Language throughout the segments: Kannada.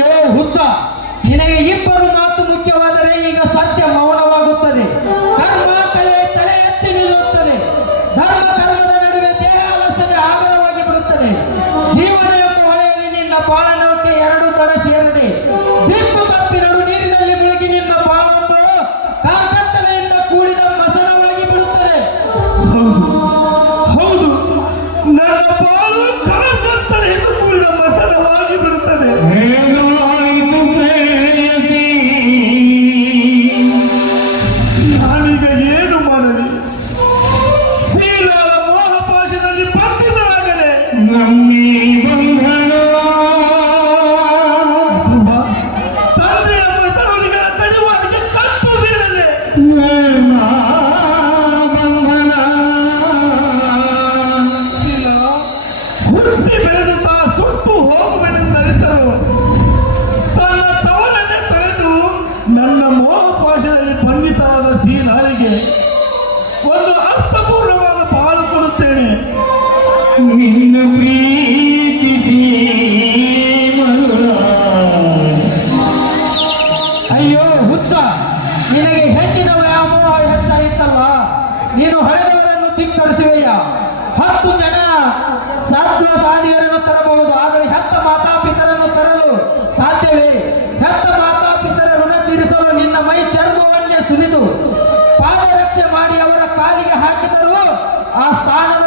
ಅಯ್ಯೋ ಹುಚ್ಚ. ನಿನಗೆ ಇಬ್ಬರು ಮಾತು ಮುಖ್ಯವಾದರೆ ಈಗ নাম ನೀನು ಹೊಡೆದವರನ್ನು ಧಿಕ್ಕರಿಸುವೆಯ. ಹತ್ತು ಜನ ಸಾಧ್ಯ ಸಾಧಿಯರನ್ನು ತರಬಹುದು. ಆದರೆ ಹೆತ್ತ ಮಾತಾಪಿತರನ್ನು ತರಲು ಸಾಧ್ಯವೇ? ಹೆತ್ತ ಮಾತಾಪಿತರ ಋಣ ತೀರಿಸಲು ನಿನ್ನ ಮೈ ಚರ್ಮವನ್ನೇ ಸುರಿದು ಪಾದರಕ್ಷೆ ಮಾಡಿ ಅವರ ಕಾಲಿಗೆ ಹಾಕಿದರೂ ಆ ಸ್ಥಾನದ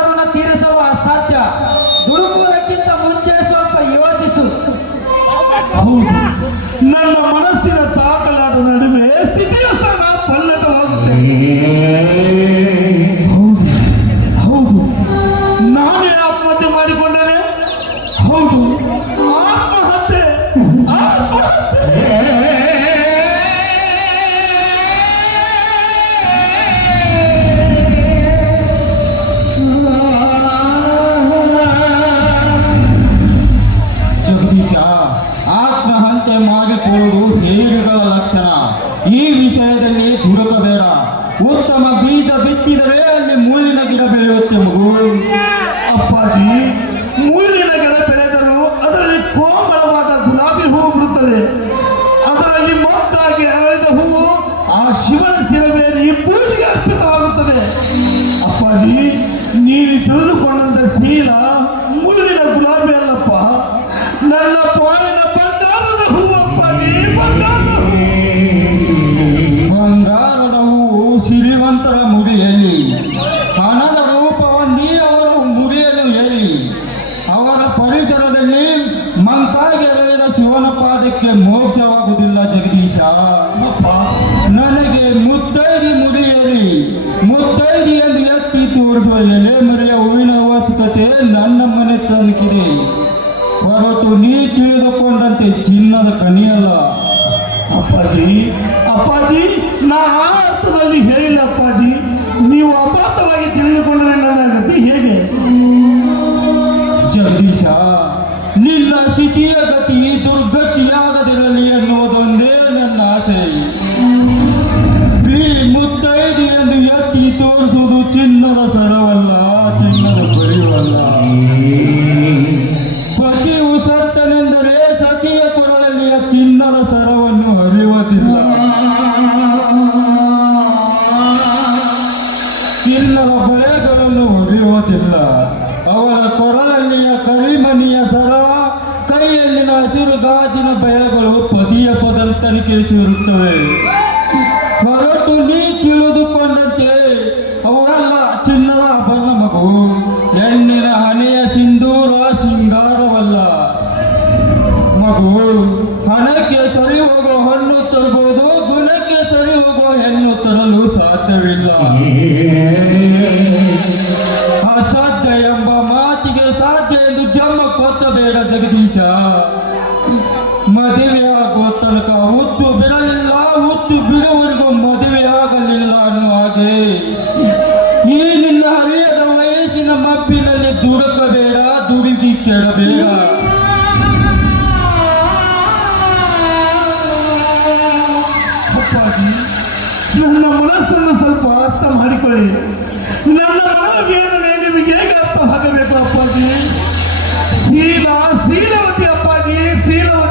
ಸಿರಿವಂತರ ಮುಡಿಯಲ್ಲಿ ಹಣದ ರೂಪವನ್ನೇ ಅವರು ಮುಡಿಯಲು ಹೇಳಿ ಅವರ ಪರಿಸರದಲ್ಲಿ ಮಂತಾಗೆರೆದ ಶಿವನೋಪಾದಕ್ಕೆ ಮೋಕ್ಷವಾಗುವುದಿಲ್ಲ ಜಗದೀಶ. ನನಗೆ ಮುತ್ತೈದಿ ಮುಡಿಯಲಿ ಮುತ್ತೈದಿಯಲ್ಲಿ ಎತ್ತಿ ತೋರುವ ಎಲೆ ಮರೆಯ ಹೂವಿನ ಅವಶ್ಯಕತೆ ನನ್ನ ಮನೆ ತಲುಪಿದೆ ಅವತ್ತು ನೀ ತಿಳಿದುಕೊಂಡಂತೆ ಚಿನ್ನದ ಕಣಿಯಲ್ಲ ಅಪ್ಪಾಜಿ. ಅಪ್ಪಾಜಿ ನಾ ಆ ಅರ್ಥದಲ್ಲಿ ಹೇಳಿಲ್ಲ ಅಪ್ಪಾಜಿ. ನೀವು ಅಪಾತವಾಗಿ ತಿಳಿದುಕೊಂಡ ಮನಸ್ಸನ್ನು ಸ್ವಲ್ಪ ಅರ್ಥ ಮಾಡಿಕೊಳ್ಳಿ. ನನ್ನ ಮನೋವಿಯೇ ನಿಮಗೆ ಹೇಗೆ ಅರ್ಥ ಆಗಬೇಕು ಅಪ್ಪಾಜಿ? ಶೀಲ ಶೀಲವತಿ ಅಪ್ಪಾಜಿ ಶೀಲವತಿ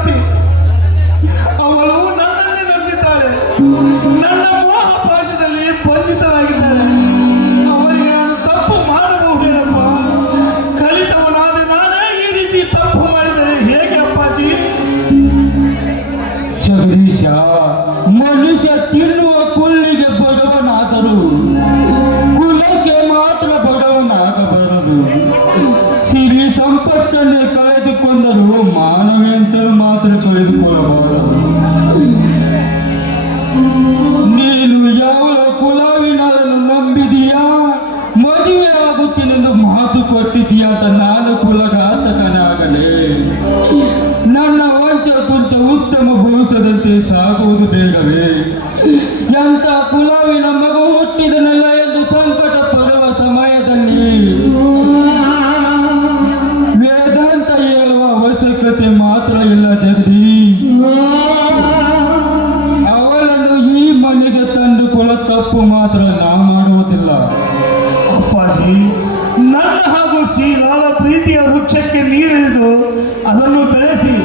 కొందరు ನನ್ನ ಹಾಗೂ ಶ್ರೀ ಲಾಲ ಪ್ರೀತಿಯ ವೃಕ್ಷಕ್ಕೆ ನೀರಿಳಿದು ಅದನ್ನು ಬೆಳೆಸಿ.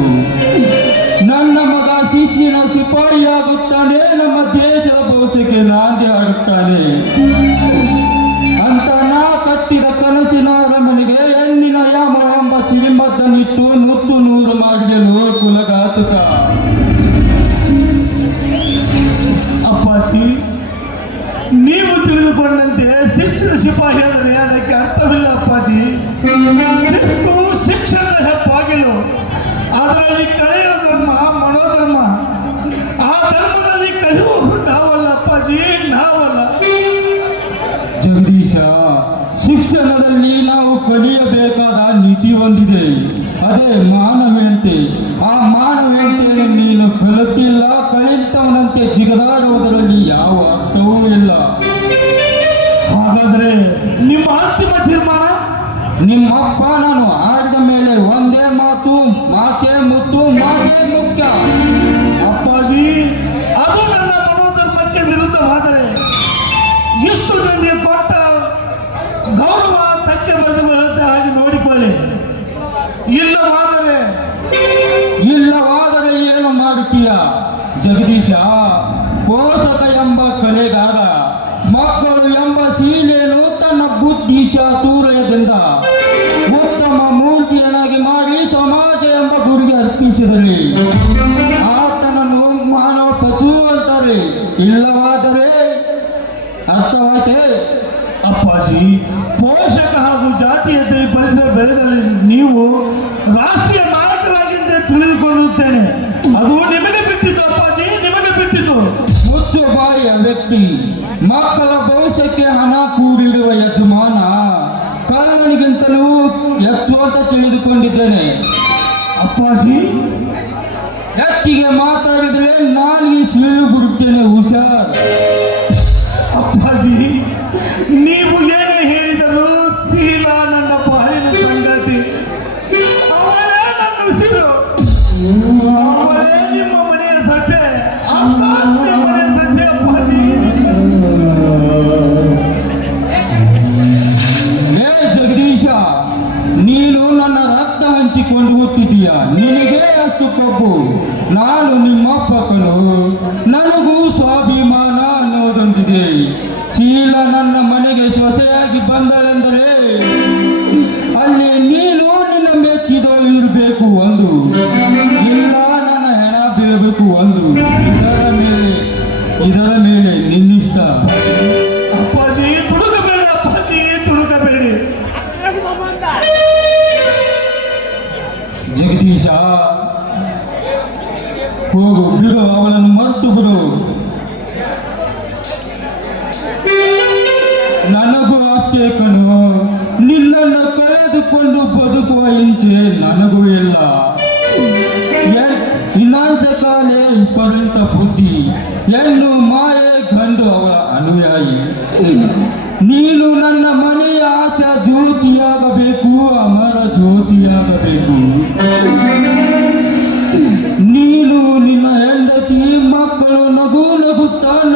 ಬಂತು ನನ್ನ ಮಗ ಶಿಷ್ಯನ ಸಿಪಾಯಿಯಾಗುತ್ತಾನೆ, ನಮ್ಮ ದೇಶದ ಭವಿಷ್ಯಕ್ಕೆ ನಾಂದಿ ಆಗುತ್ತಾನೆ ಅಂತ ನಾ ಕಟ್ಟಿದ ಕನಸಿನ ರಮನಿಗೆ ಹೆಣ್ಣಿನ ಯಾಮ ಎಂಬ ಸಿರಿಮದ್ದನಿಟ್ಟು ನುತ್ತು ನೂರು ಮಾಡಿದೆ ನೂರು ಕುಲಗಾತುಕ ಅಪ್ಪಾಜಿ, ನೀವು ತಿಳಿದುಕೊಂಡಂತೆ ಶಿಸ್ತಿನ ಸಿಪಾಯಿ ಮಾನವೇಂತಿ ಆ ಮಾನವೇಂತಿಯನ್ನು ನೀನು ಕಲಿತಿಲ್ಲ, ಕಲಿತವನಂತೆ ಜಿಗದಾಡುವುದರಲ್ಲಿ ಯಾವ ಅರ್ಥವೂ ಇಲ್ಲ. ಹಾಗಾದ್ರೆ ನಿಮ್ಮ ಅಂತಿಮ ತೀರ್ಮಾನ? ನಿಮ್ಮಪ್ಪ ನಾನು ಆಡಿದ ಮೇಲೆ ಒಂದೇ ಮಾತು, ಮಾತೇ ಮುತ್ತು, ಮಾತೇ ಸೃಷ್ಟಿಸಲಿ ಆತನನ್ನು ಮಾನವ ಪಶು ಅಂತಾರೆ ಇಲ್ಲವಾದರೆ ಅರ್ಥವಾಯ್ತೆ ಅಪ್ಪಾಜಿ ಪೋಷಕ ಹಾಗೂ ಜಾತಿಯತೆ ಪರಿಸರ ಬೆಳೆದಲ್ಲಿ ನೀವು ರಾಷ್ಟ್ರೀಯ ನಾಯಕರಾಗಿದ್ದೇ ತಿಳಿದುಕೊಳ್ಳುತ್ತೇನೆ. ಅದು ನಿಮಗೆ ಬಿಟ್ಟಿತು ಅಪ್ಪಾಜಿ ನಿಮಗೆ ಬಿಟ್ಟಿತು. ಮುಚ್ಚುಬಾರಿಯ ವ್ಯಕ್ತಿ ಮಕ್ಕಳ ಭವಿಷ್ಯಕ್ಕೆ ಹಣ ಕೂಡಿರುವ ಯಜಮಾನ ಕಲ್ಲನಿಗಿಂತಲೂ ಹೆಚ್ಚು ಅಂತ ತಿಳಿದುಕೊಂಡಿದ್ದೇನೆ. ಅಪ್ಪಾಜಿ? ಎತ್ತಿಗೆ ಮಾತಾಡಿದ್ರೆ ನಾಲಿಗೆ ಸೀಳು ಬಿಡುತ್ತೇನೆ ಹುಷಾರ್. ಅಪ್ಪಾಜಿ ನೀವು ಅಷ್ಟೇ ಕಣು ನಿನ್ನನ್ನು ಕಳೆದುಕೊಂಡು ಬದುಕುವ ಇಂಚೆ ನನಗೂ ಇಲ್ಲ. ಇನ್ನೊಂದ ಕಾಲೇ ಬುದ್ಧಿ ಹೆಣ್ಣು ಮಾಯೆ ಕಂಡು ಅವಳ ಅನುಯಾಯಿ. ನೀನು ನನ್ನ ಮನೆಯ ಆಚ ಜ್ಯೋತಿಯಾಗಬೇಕು, ಅಮರ ಜ್ಯೋತಿಯಾಗಬೇಕು. ನೀನು ನಿನ್ನ ಹೆಂಡತಿ, ಮಕ್ಕಳು ನಗು ನಗುತ್ತಾನ.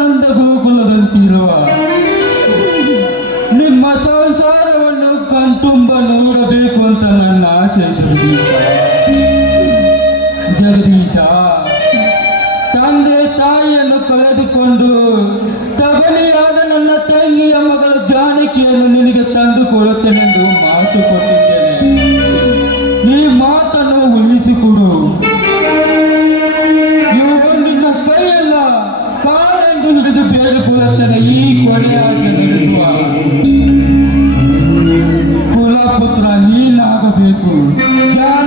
ಜಗದೀಶಾ ಜಗದೀಶ ತಂದೆ ತಾಯಿಯನ್ನು ಕಳೆದುಕೊಂಡು ತಗಲಿಯಾದ ನನ್ನ ತಂಗಿಯ ಮಗಳು ಜಾನಕಿಯನ್ನು ನಿನಗೆ ತಂದುಕೊಡುತ್ತೇನೆಂದು ಮಾತು ಕೊಟ್ಟಿದ್ದೇನೆ. Yeah.